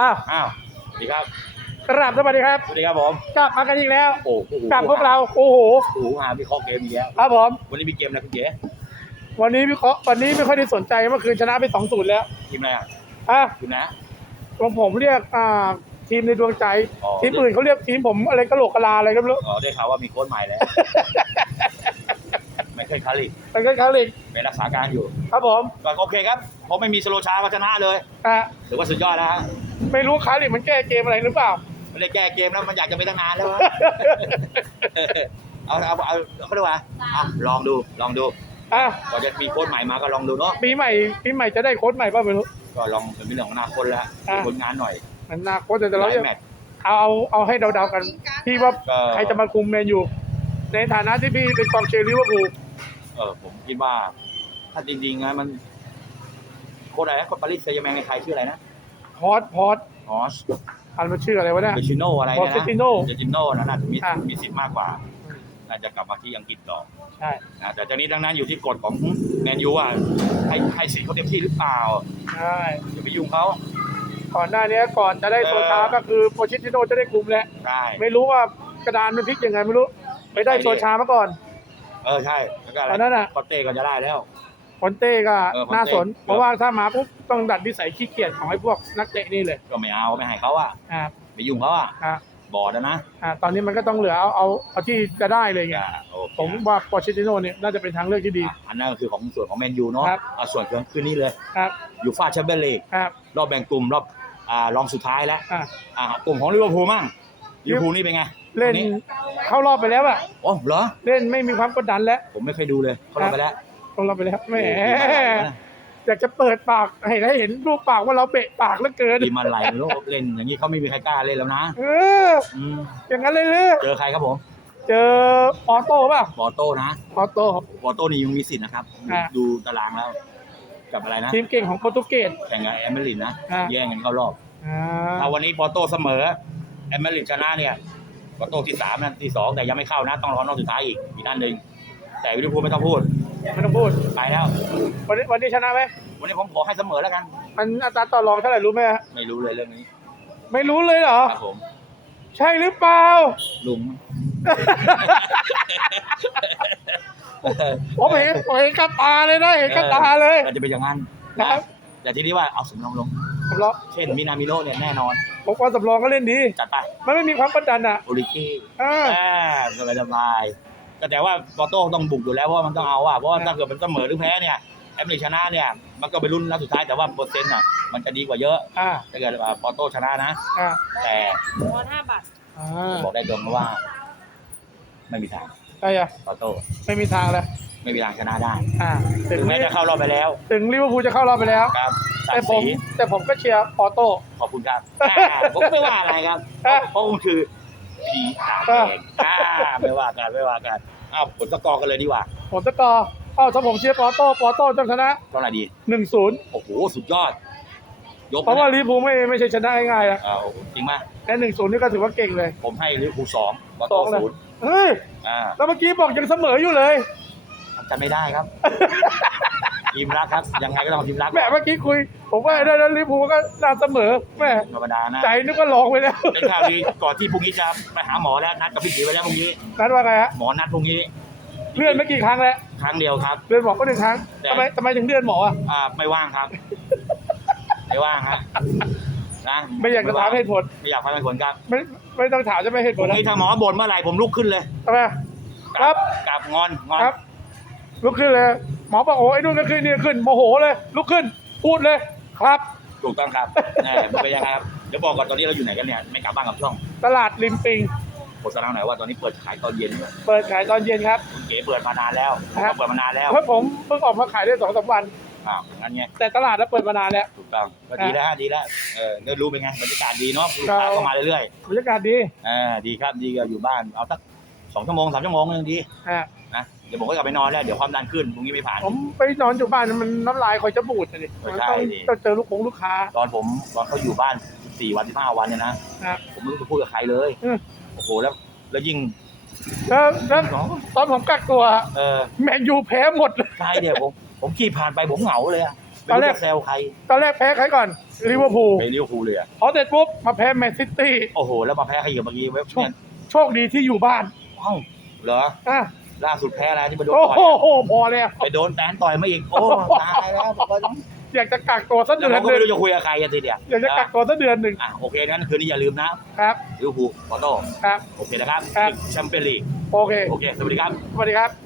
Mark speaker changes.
Speaker 1: อ้าว
Speaker 2: อ้าวสวัสดีครับ
Speaker 1: กราบสวัสดีครับ
Speaker 2: สวัสดีครับผม
Speaker 1: กลับมากันอีกแล้ว
Speaker 2: โอ้โห
Speaker 1: กับพวกเราโอ้โห
Speaker 2: โอ้โหหาวิเคราะห์เกมอีกแล้ว
Speaker 1: ครับผม
Speaker 2: วันนี้มีเกมอะไรคุณเก๋
Speaker 1: วันนี้วิเคราะห์วันนี้ไม่ค่อยได้สนใจเมื่อคืนชนะไปสองศูนย์แล้ว
Speaker 2: ทีมอะไรอะ
Speaker 1: อะ
Speaker 2: คุณนะ
Speaker 1: ของผมเรียกอ่าทีมในดวงใจ
Speaker 2: อ๋อ
Speaker 1: ทีมอื่นเขาเรียกทีมผมอะไรกะโหลกกะลาอะไรก็ไม่รู้
Speaker 2: อ๋อได้ข่าวว่ามีโค้ชใหม่แล้วไม่ เคยคาริก
Speaker 1: มันก็เขาเลย
Speaker 2: เป็นรักษาการอยู่
Speaker 1: ครับผม
Speaker 2: ก็โอเคครับเพราะไม่มีสโลชาก็ชนะเลย
Speaker 1: อะ
Speaker 2: ถือว่าสุดยอดแล้วฮะ
Speaker 1: ไม่รู้คาริมันแก้เกมอะไรหรือเปล่า
Speaker 2: ไม่ได้แก้เกมแล้วมันอยากจะไปตั้งนานแล้ววะเอาเอาเอาเขาเรียกว่าอะลองดูลองดู
Speaker 1: อะ
Speaker 2: ก่อนจะมีโค้ชใหม่มาก็ลองดูเนาะ
Speaker 1: ปีใหม่ปีใหม่จะได้โค้ชใหม่ป่ะไม่รู้
Speaker 2: ก็ลองเป็นเรื่องของอนาคตแล้ว
Speaker 1: อะ
Speaker 2: ผลงานหน่อย
Speaker 1: มันนาโค้ชแต่เรา
Speaker 2: หลายแมตช์
Speaker 1: เอาเอาเอาให้เดาๆกันพี่ว่า
Speaker 2: ก็
Speaker 1: ใครจะมาคุมแมนยูในฐานะที่พี่เป็นกองเชียร์ลิเวอร์พูล
Speaker 2: เออผมคิดว่า ถ้าจริงๆนะมันโค้ชอะไรนะโค้ชปารีสเซย์แมงในไทยชื่ออะไรนะ
Speaker 1: พอร์ตพอร์ต
Speaker 2: ฮอส
Speaker 1: อันมันชื่ออะไรวะเนี่ย
Speaker 2: เดชิโนอะไร
Speaker 1: พอ
Speaker 2: เนะ
Speaker 1: เซติโน่
Speaker 2: เดชิโนนะน่าจะมี
Speaker 1: อะ
Speaker 2: มีสิทธิ์มากกว่า น่าจะกลับมาที่อังกฤษต่อ
Speaker 1: ใช่
Speaker 2: นะแต่ตอนนี้ดังนั้นอยู่ที่กฎของแมนยูว่าให้ให้สิทธิ์เขาเต็มที่หรือเปล่า
Speaker 1: ใช่
Speaker 2: อย่าไปยุ่งเขา
Speaker 1: ก่อนหน้านี้ก่อนจะได้โซชา
Speaker 2: เออ
Speaker 1: ก็คือโปชิติโนจะได้คุมแล้ว
Speaker 2: ใช่
Speaker 1: ไม่รู้ว่ากระดานมันพลิกยังไงไม่รู้ ไปได้โซชามาก่อน
Speaker 2: เออใช่แล้วก็อะไร
Speaker 1: ตอนนั้นน่ะ
Speaker 2: คอเต้ก็จะได้แล้ว
Speaker 1: คอนเต้ก็
Speaker 2: เออคอนเต้
Speaker 1: น่าสน เพราะว่าถ้ามาปุ๊บต้องดัดนิสัยขี้เกียจของไอ้พวกนักเตะนี่เลย
Speaker 2: ก็ไม่เอาไม่ให้เขาอะ
Speaker 1: อ่า
Speaker 2: ไปยุ่งเขาอะ
Speaker 1: อ่า
Speaker 2: บอร์ดอะนะ
Speaker 1: อ่าตอนนี้มันก็ต้องเหลือเอาเอาเอาที่จะได้เลยไง
Speaker 2: อ่าโอเค
Speaker 1: ผมว่าโปชิติโนเนี่ยน่าจะเป็นทางเลือกที่ดี
Speaker 2: อะอันนั้นก็คือของส่วนของแมนยูเนาะ
Speaker 1: ครับ
Speaker 2: เอาส่วนของคืนนี้เลย
Speaker 1: ครับ
Speaker 2: ยูฟ่าแชมเปี้ยนลีก
Speaker 1: ครับ
Speaker 2: รอบแบ่งกลุ่มรอบอ่ารองสุดท้ายแล้ว
Speaker 1: อ่า
Speaker 2: อ่ากลุ่มของลิเวอร์พูลมั่งลิเวอร์พูลนี่เป็นไง
Speaker 1: เล่น
Speaker 2: วั
Speaker 1: เข้ารอบไปแล้วอะ
Speaker 2: โอ้เหรอ
Speaker 1: เล่นไม่มีความกดดันแล้ว
Speaker 2: ผมไม่เคยดูเลยเขาลงไปแล้ว
Speaker 1: เข้ารอบไปแล้วแหม
Speaker 2: โอ้โห
Speaker 1: อยากจะเปิดปากให้ได้เห็นรูปปากว่าเราเบะปากเหลือเกิน
Speaker 2: ทีมอะไรไม่รู้เล่นอย่างนี้เขาไม่มีใครกล้าเล่นแล้วนะ
Speaker 1: เออ
Speaker 2: อืม
Speaker 1: อย่างนั้นเลยเลย
Speaker 2: เจอใครครับผม
Speaker 1: เจอออโต้ป่ะ
Speaker 2: บอโต้นะ
Speaker 1: ออโต้
Speaker 2: บอโต้นี่ยังมีสิทธิ์นะครับ
Speaker 1: อะ
Speaker 2: ดูตารางแล้ว กับอะไรนะ
Speaker 1: ทีมเก่งของโปรตุเกส
Speaker 2: แข่งกับแอมเบรินนะ
Speaker 1: อะ
Speaker 2: แย่งกันเข้ารอบ
Speaker 1: อ่า
Speaker 2: ถ้าวันนี้บอโต้เสมอแอมเบรินชนะเนี่ย บอโต้ที่สามนะที่สองแต่ยังไม่เข้านะ ต้องรอบนอกสุดท้ายอีกอีกด้านหนึ่งแต่วิลิพูลไม่ต้องพูด
Speaker 1: ไม่ต้องพูด
Speaker 2: ไปแล้ว
Speaker 1: วันนี้วันนี้ชนะไหม
Speaker 2: วันนี้ผมขอให้เสมอแล้วกัน
Speaker 1: มันอัตราต่อรองเท่าไหร่รู้ไหมฮะ
Speaker 2: ไม่รู้เลยเรื่องนี้
Speaker 1: ไม่รู้เลยเหรอ
Speaker 2: ครับผม
Speaker 1: ใช่หรือเปล่า
Speaker 2: ลุง
Speaker 1: ผมเห็นผมเห็นกับตาเลยนะเห็นกับตาเลย
Speaker 2: เราจะเป็นอย่างนั้น
Speaker 1: ครั
Speaker 2: นะ
Speaker 1: บ
Speaker 2: แต่ทีนี้ว่าเอาสำรองลง
Speaker 1: สำรอง
Speaker 2: เช่นมินามิโนะเนี่ยแน่นอน
Speaker 1: ผมว่าสำรองก็เล่นดี
Speaker 2: จัดไป
Speaker 1: มันไม่มีความกดดันอะ
Speaker 2: โอริกี้
Speaker 1: อ่า
Speaker 2: อ่าสบายสบายก็แต่ว่าบอโต้ต้องบุกอยู่แล้วเพราะว่ามันต้องเอาอะเพราะว่าถ้าเกิดมันเสมอหรือแพ้เนี่ยแอมเบรินชนะเนี่ยมันก็ไปรุ่นนัดสุดท้ายแต่ว่าเปอร์เซ็นต์อะมันจะดีกว่าเยอะ
Speaker 1: อ่า
Speaker 2: ถ้าเกิดว่าบอโต้ชนะนะ
Speaker 1: อ่า
Speaker 2: แต่
Speaker 3: ร้อยห้าบาท
Speaker 1: อ่า
Speaker 2: บอกได้ตรงว่า ไม่มีทาง
Speaker 1: ใช่อะ
Speaker 2: บอโต้
Speaker 1: ไม่มีทางเลย
Speaker 2: ไม่มีทางชนะได้
Speaker 1: อ่า ถึง
Speaker 2: ถึงแม้
Speaker 1: นี้
Speaker 2: จะเข้ารอบไปแล้ว
Speaker 1: ถึงลิเวอร์พูลจะเข้ารอบไปแล้ว
Speaker 2: ครับ สา
Speaker 1: แต่
Speaker 2: ม
Speaker 1: ผม
Speaker 2: สี
Speaker 1: แต่ผมก็เชียร์ออโต้
Speaker 2: ขอบคุณครับอ่าผมไม่ว่าอะไรครับ
Speaker 1: อะ
Speaker 2: เพราะคุณคือผีตาแดงอ่าไม่ว่ากันไม่ว่ากันอ้าวผลสกอร์กันเลยดีกว่า
Speaker 1: ผมตะกอเอ้าถ้าผมเชียร์ออโต้ออโต้ต้องชนะ
Speaker 2: เท่าไหร่ดี
Speaker 1: หนึ่งศูนย์
Speaker 2: โอ้โหสุดยอด ยก
Speaker 1: เพราะว่า
Speaker 2: นะ
Speaker 1: ลิเวอร์พูลไม่ไม่ใช่ชนะง่ายๆอะ
Speaker 2: อ่าจริงไหม
Speaker 1: แค่หนึ่งศูนย์นี่ก็ถือว่าเก่งเลย
Speaker 2: ผมให้ลิเวอร์พูลสองบอล
Speaker 1: ส
Speaker 2: โต้
Speaker 1: องเลย
Speaker 2: ศูนย์
Speaker 1: เฮ้ย
Speaker 2: อ่า
Speaker 1: แล้วเมื่อกี้บอกยังเสมออยู่เลย
Speaker 2: จำไม่ได้ครับ ทีมรักครับ ยังไงก็ต้องทีมรัก
Speaker 1: แหมเมื่อกี้คุย ผมว่าได้แล้วลิเวอร์พูลก็น่าเสมอแหม
Speaker 2: ธรรมดานะ
Speaker 1: ใจนึกว่าลองไปแล้ว
Speaker 2: เป็นข่าวดีก่อนที่พรุ่งนี้จะไปหาหมอแล้วนัดกับพี่ผีไว้แล้วพรุ่งนี้
Speaker 1: นัดว่าไงฮะ
Speaker 2: หมอนัดพรุ่งนี้
Speaker 1: เลื่อนไม่กี่ครั้งแล้ว
Speaker 2: ครั้งเดียวครับ
Speaker 1: เลื่อนหมอก็หนึ่งครั้ง
Speaker 2: แต่
Speaker 1: ทำไมทำไมถึงเลื่อนหมออะ
Speaker 2: อ่าไม่ว่างครับ ไม่ว่างฮะนะ
Speaker 1: ไม่อยากจะถามเหตุผล
Speaker 2: ไม่อยากฟังเหตุผลครับ
Speaker 1: ไม่ไม่ต้องถามจะไม่เหตุ
Speaker 2: พ
Speaker 1: ผ
Speaker 2: รุ่
Speaker 1: ล
Speaker 2: ง
Speaker 1: นะ
Speaker 2: นี้ถ้าหมอบ่นเมื่อไหร่ผมลุกขึ้นเลย
Speaker 1: ทำไมครับ
Speaker 2: กลับงอนงอน
Speaker 1: ครับลุกขึ้นเลย หมอบอกโอ้ไอ้นู่นก็ขึ้นนี่ก็ขึ้นโมโหเลยลุกขึ้น พูดเลยครับ
Speaker 2: ถูกต้องครับแหมมันเป็นยังไงครับ เดี๋ยวบอกก่อนตอนนี้เราอยู่ไหนกันเนี่ย ไม่กลับบ้านกับช่อง
Speaker 1: ตลาดริมปิง
Speaker 2: โฆษณาหน่อยว่าตอนนี้เปิดขายตอนเย็นด้วย
Speaker 1: เปิดขายตอนเย็นครับ
Speaker 2: คุณเก๋เปิดมานานแล้วผม
Speaker 1: ครั
Speaker 2: ก็
Speaker 1: บ
Speaker 2: เปิดมานานแล้ว
Speaker 1: เพราะผมเพิ่งออกมาขายได้สองสามวัน
Speaker 2: อ้าวงั้นไง
Speaker 1: แต่ตลาดแล้วเปิดมานานแล้ว
Speaker 2: ถูกต้องก็ดีแล้วฮะดีแล้วเออได้รู้เป็นไงบรรยากาศดีเนาะลูกค้า
Speaker 1: ครับ
Speaker 2: เข้ามาเรื่อย
Speaker 1: บรรยากาศดี
Speaker 2: ๆอ่าดีครับดีก็อยู่บ้านเอาสัก สองชั่วโมงสามชั่วโมงยังดี
Speaker 1: อ่า
Speaker 2: นะเดี๋ยวผมก็กลับไปนอนแล้วเดี๋ยวความดันขึ้นพรุ่งนี้ไม่ผ่าน
Speaker 1: ผมไปนอนอยู่บ้านมันน้ำลายคอยจะบูดเลย
Speaker 2: ไม่
Speaker 1: มัน
Speaker 2: ใช่
Speaker 1: ต้อง
Speaker 2: ดิ
Speaker 1: ต้องเจอลูกคงลูกค้า
Speaker 2: ตอนผมตอนเขาอยู่บ้าน14วัน15วันเนี่ยนะครับผมไม่รู้จะพูดกับใครเลย
Speaker 1: อืม
Speaker 2: โอ้โหแล้ว แล้วยิ่ง
Speaker 1: แล้วแล้วตอนผมกักตัว
Speaker 2: เออ
Speaker 1: แมนยูแพ้หมดเลย
Speaker 2: ใช่เดี๋ยวผมผมขี่ผ่านไปผมเหงาเลยอะ
Speaker 1: ตอนแรก
Speaker 2: ไม่จะแซวใคร
Speaker 1: ตอนแรกแพ้ใครก่อนลิเวอร์พูล
Speaker 2: ไปลิเวอร์พูลเลยอะ
Speaker 1: พอเสร็จปุ๊บมาแพ้แมนซิตี้
Speaker 2: โอ้โห แล้วมาแพ้ใครอยู่เมื่อกี้เว็บเนี่ย
Speaker 1: โชคดีที่อยู่บ้าน
Speaker 2: เอ้าเหรอ
Speaker 1: อะ
Speaker 2: ล่าสุดแพ้อะไรที่มาโดน
Speaker 1: โอ้
Speaker 2: ต่อย
Speaker 1: โหพอแล้ว
Speaker 2: ไปโดนแตนต่อยมาอีกโอ้ตายแล้วบอกว่า
Speaker 1: อยากจะกักตัวสัก
Speaker 2: แล้
Speaker 1: เดื
Speaker 2: ว
Speaker 1: อน
Speaker 2: ผมก็
Speaker 1: หนึ่
Speaker 2: ไม่
Speaker 1: ง
Speaker 2: รู้จะคุยกับใครอะทีเดียว
Speaker 1: อยากจะกักตัวสักเดือนหนึ่ง
Speaker 2: อะโอเคงั้นคืนนี้อย่าลืมนะครับ ลิเวอร์พูลปอร์โต
Speaker 1: ครับ
Speaker 2: โอเคนะครับ
Speaker 1: ครับ
Speaker 2: แชมเปี้ยนลีก
Speaker 1: โอเค
Speaker 2: โอเคสวัสดีครับ
Speaker 1: สวัสดีครับ